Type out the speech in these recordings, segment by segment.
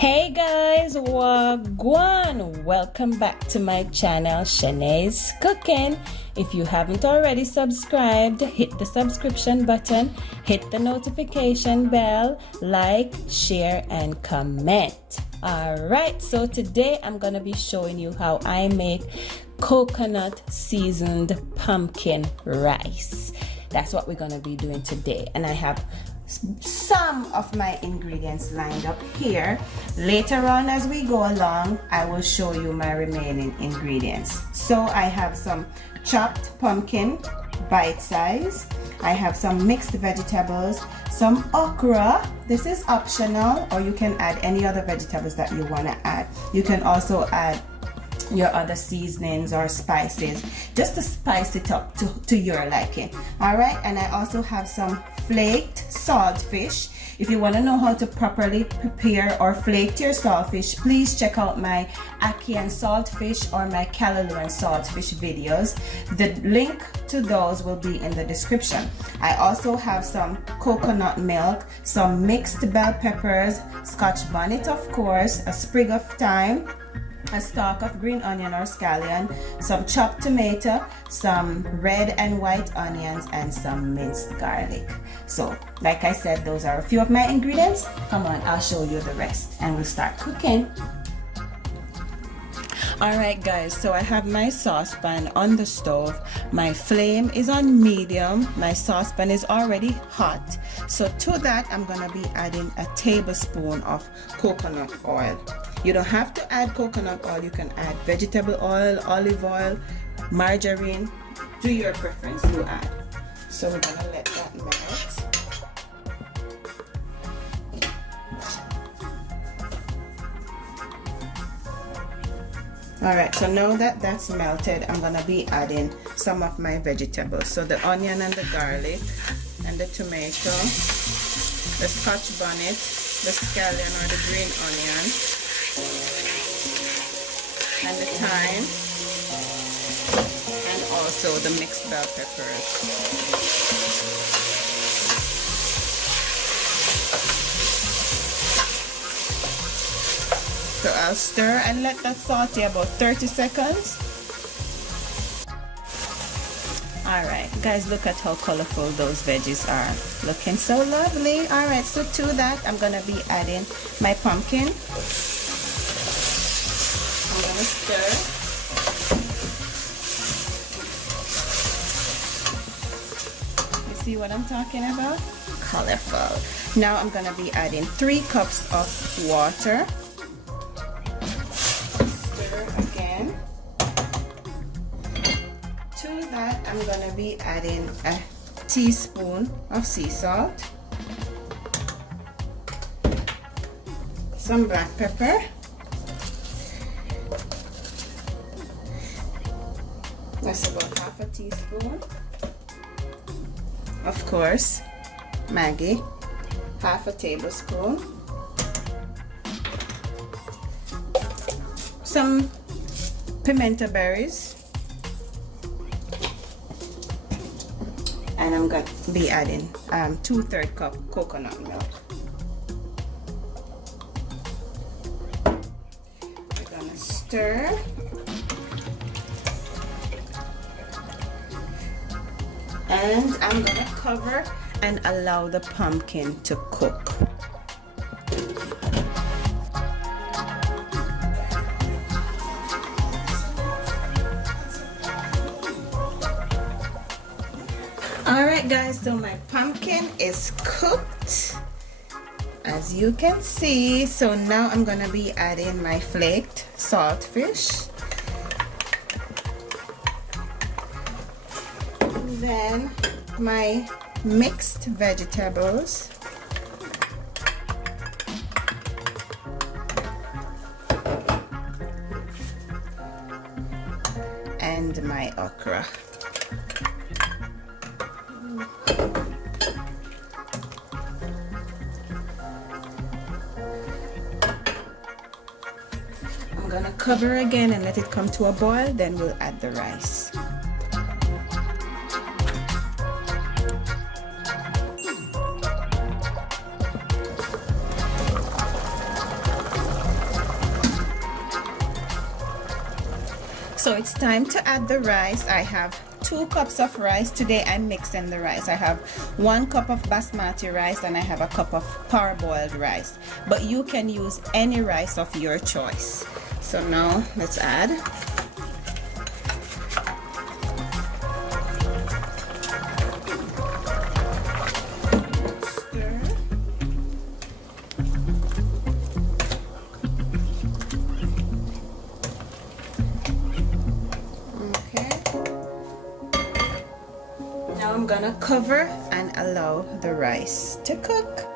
Hey guys, wagwan! Welcome back to my channel, CHANNE'S Cooking. If you haven't already subscribed, hit the subscription button, hit the notification bell, like, share, and comment. Alright, so today I'm going to be showing you how I make coconut seasoned pumpkin rice. That's what we're going to be doing today, and I have some of my ingredients lined up here. Later on as we go along, I will show you my remaining ingredients. So I have some chopped pumpkin, bite size. I have some mixed vegetables, some okra. This is optional, or you can add any other vegetables that you want to add. You can also add your other seasonings or spices just to spice it up to your liking. All right, and I also have some flaked saltfish. If you want to know how to properly prepare or flake your saltfish, please check out my ackee and saltfish or my callaloo and saltfish videos. The link to those will be in the description. I also have some coconut milk, some mixed bell peppers, scotch bonnet of course, a sprig of thyme, a stalk of green onion or scallion, some chopped tomato, some red and white onions, and some minced garlic. So like I said, those are a few of my ingredients. Come on, I'll show you the rest and we'll start cooking. Alright guys, so I have my saucepan on the stove. My flame is on medium. My saucepan is already hot. So to that I'm gonna be adding a tablespoon of coconut oil. You don't have to add coconut oil, you can add vegetable oil, olive oil, margarine, to your preference you add. So we're gonna let that melt. Alright, so now that that's melted, I'm gonna be adding some of my vegetables. So the onion and the garlic, and the tomato, the scotch bonnet, the scallion or the green onion, and the thyme, and also the mixed bell peppers. So I'll stir and let that saute about 30 seconds. Alright guys, look at how colorful those veggies are. Looking so lovely. Alright, so to that I'm gonna be adding my pumpkin. I'm gonna stir. You see what I'm talking about? Colorful. Now I'm gonna be adding 3 cups of water. I'm gonna be adding a teaspoon of sea salt, some black pepper, that's about half a teaspoon, of course Maggi, half a tablespoon, some pimento berries, and I'm going to be adding 2/3 cup coconut milk. We're going to stir. And I'm going to cover and allow the pumpkin to cook. Alright guys, so my pumpkin is cooked, as you can see. So now I'm gonna be adding my flaked saltfish, then my mixed vegetables, and my okra. I'm gonna cover again and let it come to a boil, then we'll add the rice. So it's time to add the rice. I have 2 cups of rice. Today I'm mixing the rice. I have 1 cup of basmati rice and I have a cup of parboiled rice. But you can use any rice of your choice. So now let's add. Now I'm gonna cover and allow the rice to cook.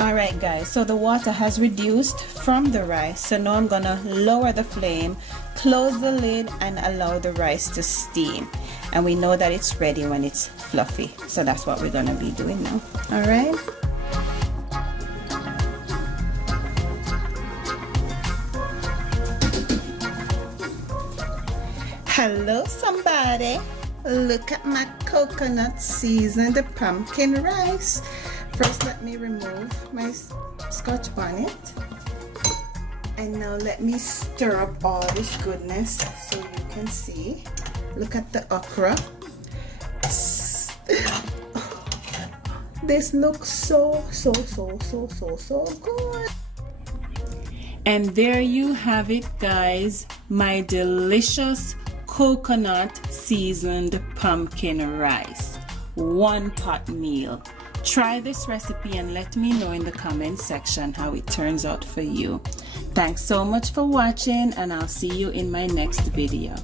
Alright guys, so the water has reduced from the rice, so now I'm gonna lower the flame, close the lid and allow the rice to steam. And we know that it's ready when it's fluffy, so that's what we're gonna be doing now. Alright. Hello somebody, look at my coconut seasoned pumpkin rice. First let me remove my scotch bonnet and now let me stir up all this goodness so you can see. Look at the okra. This looks so good. And there you have it guys, my delicious coconut seasoned pumpkin rice, 1 pot meal. Try this recipe and let me know in the comment section how it turns out for you. Thanks so much for watching and I'll see you in my next video.